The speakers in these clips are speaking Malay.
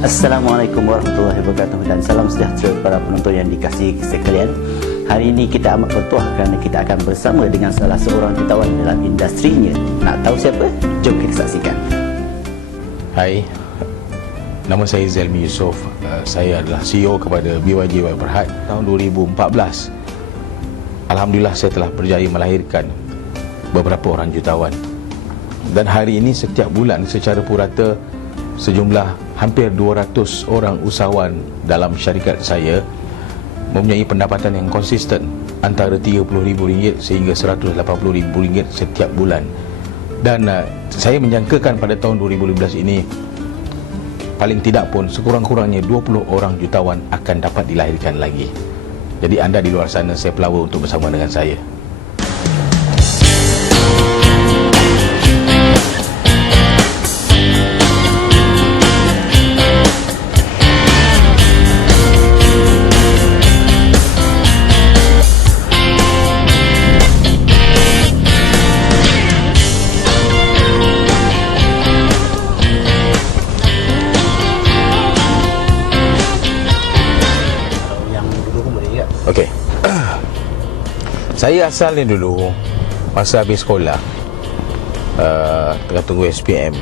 Assalamualaikum warahmatullahi wabarakatuh dan salam sejahtera para penonton yang dikasihi sekalian. Hari ini kita amat bertuah kerana kita akan bersama dengan salah seorang jutawan dalam industrinya. Nak tahu siapa? Jom kita saksikan. Hai, nama saya Zelmi Yusof. Saya adalah CEO kepada BYJ Berhad tahun 2014. Alhamdulillah saya telah berjaya melahirkan beberapa orang jutawan. Dan hari ini setiap bulan secara purata sejumlah hampir 200 orang usahawan dalam syarikat saya mempunyai pendapatan yang konsisten antara RM30,000 sehingga RM180,000 setiap bulan. Dan saya menjangkakan pada tahun 2015 ini paling tidak pun sekurang-kurangnya 20 orang jutawan akan dapat dilahirkan lagi. Jadi anda di luar sana, saya pelawar untuk bersama dengan saya. Okey. Saya asalnya dulu masa habis sekolah tengah tunggu SPM,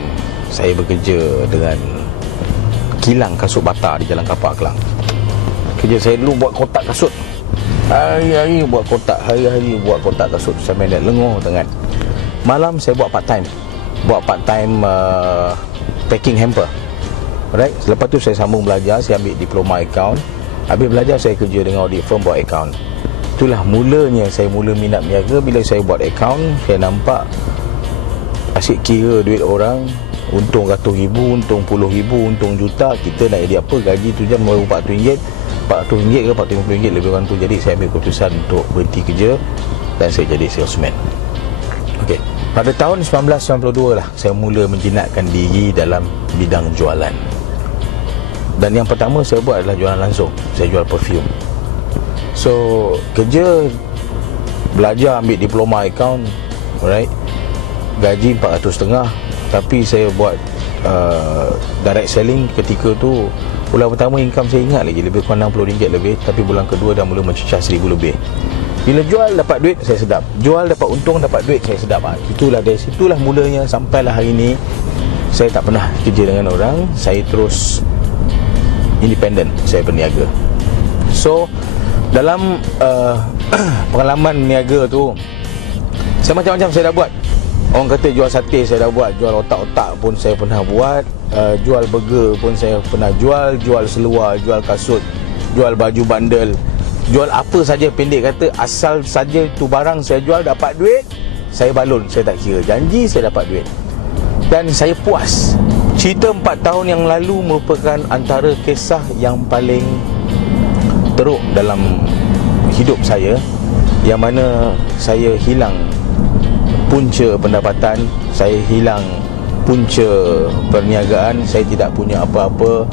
saya bekerja dengan kilang kasut bata di Jalan Kapal Kelang. Kerja saya dulu buat kotak kasut. Hari-hari buat kotak, hari-hari buat kotak kasut sampai dah lenguh tangan. Malam saya buat part time. Buat part time packing hamper. Alright, selepas tu saya sambung belajar, saya ambil diploma account. Habis belajar saya kerja dengan audit firm buat account. Itulah mulanya saya mula minat berniaga. Bila saya buat account, saya nampak asyik kira duit orang, untung RM100,000, untung RM10,000, untung juta. Kita nak jadi apa? Gaji tu jam baru RM400, RM400 ke RM450 lebih kurang tu. Jadi saya ambil keputusan untuk berhenti kerja dan saya jadi salesman. Okey. Pada tahun 1992 lah saya mula menjinakkan diri dalam bidang jualan. Dan yang pertama saya buat adalah jualan langsung. Saya jual perfume. So kerja, belajar ambil diploma account, alright, gaji RM400.5. Tapi saya buat direct selling ketika tu. Bulan pertama income saya ingat lagi lebih kurang RM60 lebih. Tapi bulan kedua dah mula mencecah RM1,000 lebih. Bila jual dapat duit, saya sedap. Jual dapat untung, dapat duit, saya sedap. Itulah dari situlah mulanya sampailah hari ini. Saya tak pernah kerja dengan orang. Saya terus independent, saya berniaga. So dalam pengalaman berniaga tu, saya macam-macam saya dah buat. Orang kata jual sate saya dah buat, jual otak-otak pun saya pernah buat, jual burger pun saya pernah jual, jual seluar, jual kasut, jual baju bandel, jual apa saja. Pendek kata, asal saja tu barang saya jual dapat duit, saya balun, saya tak kira. Janji saya dapat duit. Dan saya puas. Cerita 4 tahun yang lalu merupakan antara kisah yang paling teruk dalam hidup saya, yang mana saya hilang punca pendapatan, saya hilang punca perniagaan, saya tidak punya apa-apa.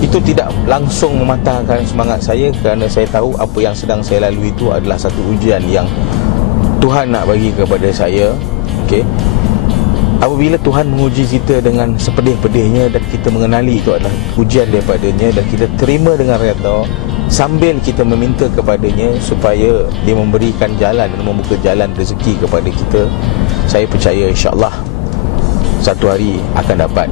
Itu tidak langsung mematahkan semangat saya kerana saya tahu apa yang sedang saya lalui itu adalah satu ujian yang Tuhan nak bagi kepada saya. Okey. Apabila Tuhan menguji kita dengan sepedih-pedihnya dan kita mengenali itu adalah ujian daripadanya dan kita terima dengan redha sambil kita meminta kepadanya supaya dia memberikan jalan dan membuka jalan rezeki kepada kita, saya percaya insya-Allah satu hari akan dapat.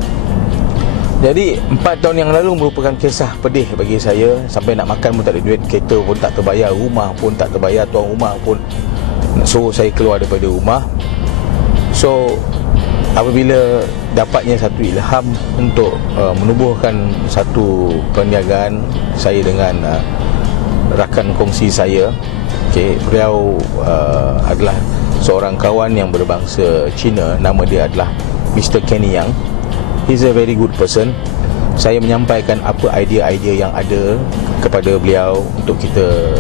Jadi 4 tahun yang lalu merupakan kisah pedih bagi saya. Sampai nak makan pun tak ada duit, kereta pun tak terbayar, rumah pun tak terbayar, tuan rumah pun nak suruh saya keluar daripada rumah. So apabila dapatnya satu ilham untuk menubuhkan satu perniagaan saya dengan rakan kongsi saya. Okay, beliau adalah seorang kawan yang berbangsa Cina. Nama dia adalah Mr. Kenny Yang. He's a very good person. Saya menyampaikan apa idea-idea yang ada kepada beliau untuk kita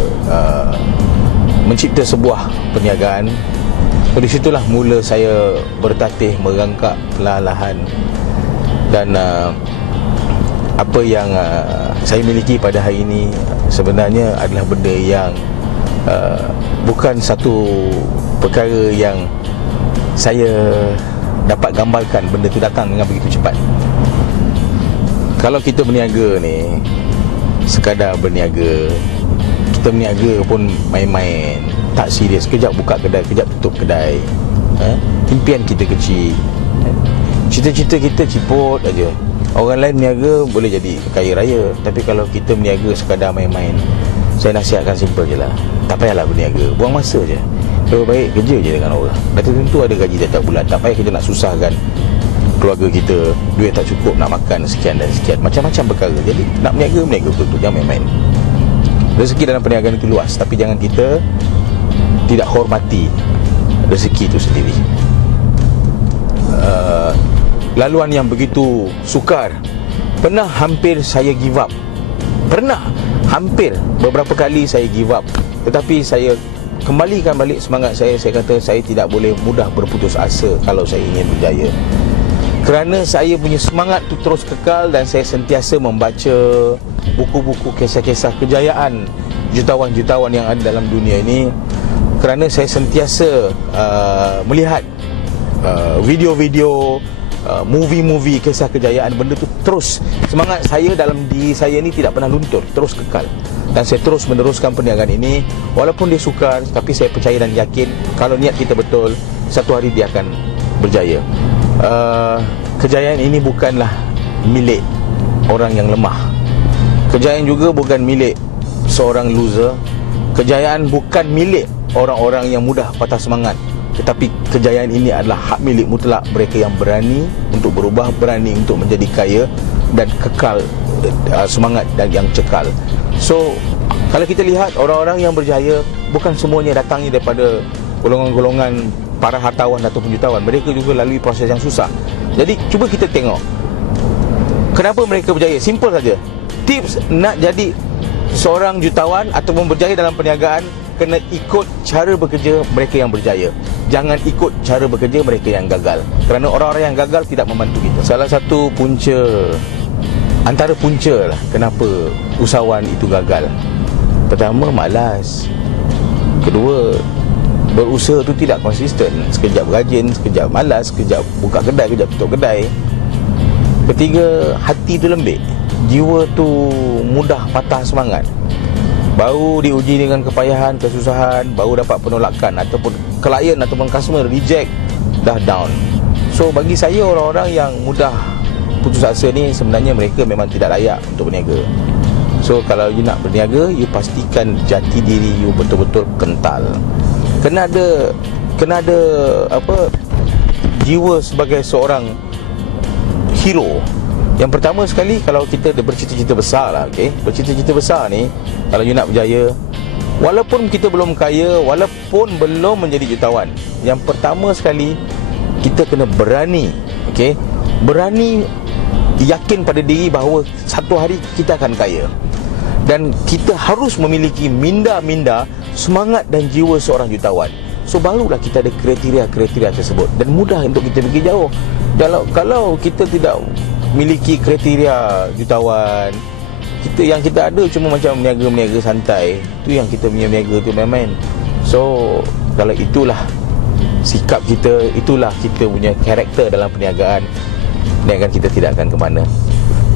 mencipta sebuah perniagaan. Dari situlah mula saya bertatih merangkak perlahan-lahan. Dan apa yang saya miliki pada hari ini sebenarnya adalah benda yang bukan satu perkara yang saya dapat gambarkan. Benda itu datang dengan begitu cepat. Kalau kita berniaga ni sekadar berniaga, kita berniaga pun main-main, tak serius, kejap buka kedai, kejap tutup kedai. Impian kita kecil, cita-cita kita ciput aja. Orang lain berniaga boleh jadi kaya raya, tapi kalau kita berniaga sekadar main-main, saya nasihatkan simple je lah, tak payahlah berniaga, buang masa je. Lebih baik kerja je dengan orang. Dah tentu ada gaji setiap bulan, tak payah kita nak susahkan keluarga kita, duit tak cukup nak makan sekian dan sekian, macam-macam perkara. Jadi nak berniaga betul-betul, jangan main-main. Rezeki dalam perniagaan itu luas, tapi jangan kita tidak hormati rezeki itu sendiri. Laluan yang begitu sukar, pernah hampir saya give up. Pernah hampir beberapa kali saya give up, tetapi saya kembalikan balik semangat saya. Saya kata saya tidak boleh mudah berputus asa kalau saya ingin berjaya. Kerana saya punya semangat tu terus kekal, dan saya sentiasa membaca buku-buku kisah-kisah kejayaan jutawan-jutawan yang ada dalam dunia ini. Kerana saya sentiasa melihat video-video, movie-movie kisah kejayaan, benda tu terus, semangat saya dalam diri saya ni tidak pernah luntur, terus kekal. Dan saya terus meneruskan perniagaan ini walaupun dia sukar, tapi saya percaya dan yakin kalau niat kita betul, satu hari dia akan berjaya. Kejayaan ini bukanlah milik orang yang lemah. Kejayaan juga bukan milik seorang loser. Kejayaan bukan milik orang-orang yang mudah patah semangat, tetapi kejayaan ini adalah hak milik mutlak mereka yang berani untuk berubah, berani untuk menjadi kaya dan kekal semangat dan yang cekal. So, kalau kita lihat orang-orang yang berjaya, bukan semuanya datangnya daripada golongan-golongan para hartawan ataupun jutawan. Mereka juga lalui proses yang susah. Jadi cuba kita tengok kenapa mereka berjaya. Simple saja. Tips nak jadi seorang jutawan ataupun berjaya dalam perniagaan, kena ikut cara bekerja mereka yang berjaya. Jangan ikut cara bekerja mereka yang gagal. Kerana orang-orang yang gagal tidak membantu kita. Salah satu punca, antara punca lah kenapa usahawan itu gagal. Pertama, malas. Kedua, berusaha tu tidak konsisten. Sekejap rajin, sekejap malas, sekejap buka kedai, sekejap tutup kedai. Ketiga, hati tu lembik, jiwa tu mudah patah semangat. Baru diuji dengan kepayahan, kesusahan, baru dapat penolakan ataupun klien ataupun customer reject, dah down. So bagi saya, orang-orang yang mudah putus asa ni sebenarnya mereka memang tidak layak untuk berniaga. So kalau you nak berniaga, you pastikan jati diri you betul-betul kental. Kena ada jiwa sebagai seorang hero. Yang pertama sekali, kalau kita bercita-cita besar lah, okay? Bercita-cita besar ni, kalau you nak berjaya, walaupun kita belum kaya, walaupun belum menjadi jutawan, yang pertama sekali kita kena berani, okay? Berani, yakin pada diri bahawa satu hari kita akan kaya. Dan kita harus memiliki minda-minda semangat dan jiwa seorang jutawan. So barulah kita ada kriteria-kriteria tersebut, dan mudah untuk kita pergi jauh. Kalau kita tidak miliki kriteria jutawan, yang kita ada cuma macam meniaga-meniaga santai, tu yang kita punya meniaga tu main-main. So kalau itulah sikap kita, itulah kita punya karakter dalam perniagaan, perniagaan kita tidak akan ke mana.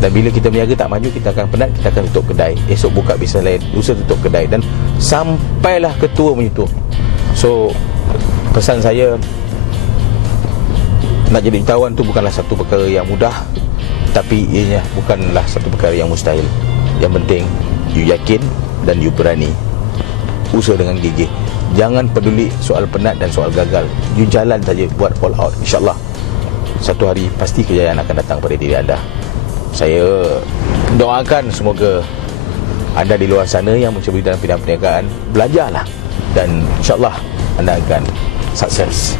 Dan bila kita berniaga tak maju, kita akan penat, kita akan tutup kedai. Esok buka bisnes lain, lusa tutup kedai, dan sampailah ketua menyentuh. So pesan saya, nak jadi jutawan tu bukanlah satu perkara yang mudah, tapi ianya bukanlah satu perkara yang mustahil. Yang penting you yakin dan you berani. Usaha dengan gigih. Jangan peduli soal penat dan soal gagal. You jalan saja, buat all out. InsyaAllah satu hari pasti kejayaan akan datang pada diri anda. Saya doakan semoga anda di luar sana yang menceburi dalam bidang perniagaan, belajarlah, dan insyaAllah anda akan sukses.